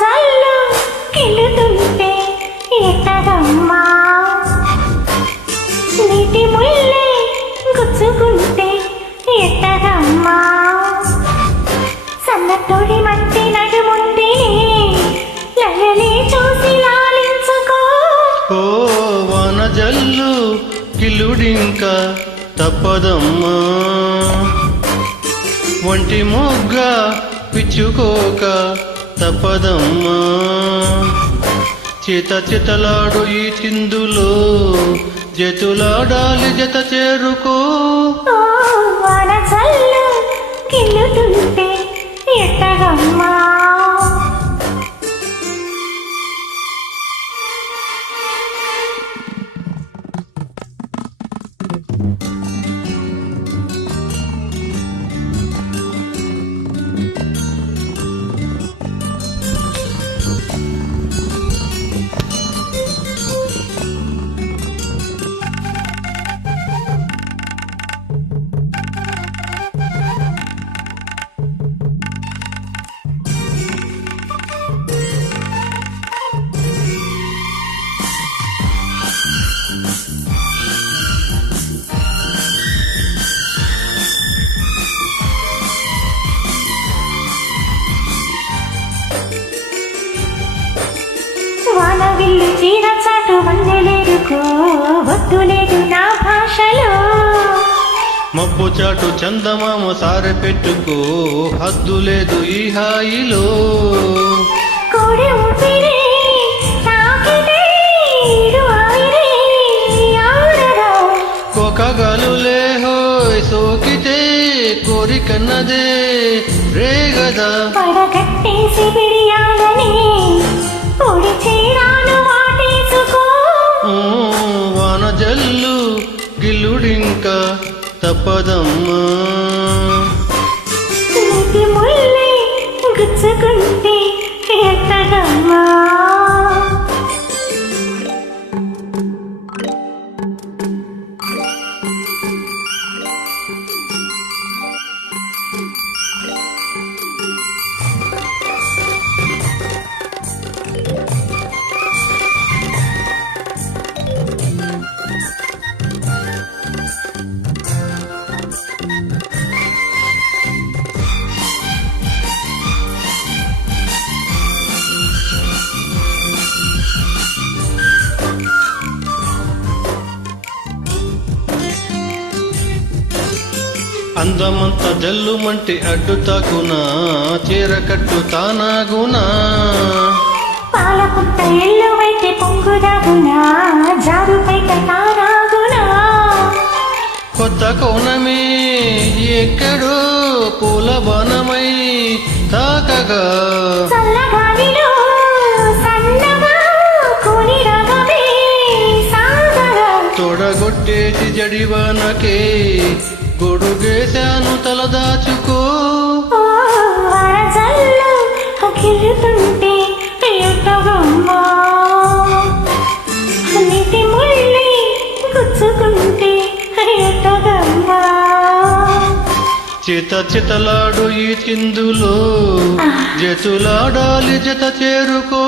వానజల్లు కిలుతుంటే ఎట్టగమ్మా నీటి ముల్లే గుచ్చుకుంటే ఎట్టగమ్మా సన్నతోడి మట్టి నడుముండి లయలే చూసి లాలించుకో ఓ వాన జల్లు కిలుడింక తప్పదమ్మా. ఒంటి మొగ్గ పిచ్చుకోక తపదమ్మా చిత చితలాడు ఈ చిందులో జతులాడాలి జత చేరుకో. మబ్బు చాటు చందమామ సారె పెట్టుకో. హద్దు లేదు ఈ హాయిలో. కొకగలులే హోయ్ సోకితే కోరికన్నదే రేగదా పడగట్టేసి బిడియాలని పొడి చీరాలు వాటేసుకో. ఊ, వాన జల్లు గిల్లుడింక. తప్పదమ్మా అందమంత జల్లుమంటే అడ్డు తాకునా చీర కట్టు తానాగునా. పాలపుట్ట ఎల్లువైతే పొంగుదాగునా జారుపైట తారాగునా కొత్త కోణమే ఎక్కడో పూల బాణమై తాకగా. జడివానకే గొడుగేశాను తలదాచుకో అఖిలుతుంటే ఎట్టగమ్మా చిత చితలాడు ఈ చిందులో జతులాడాలి జత చేరుకో.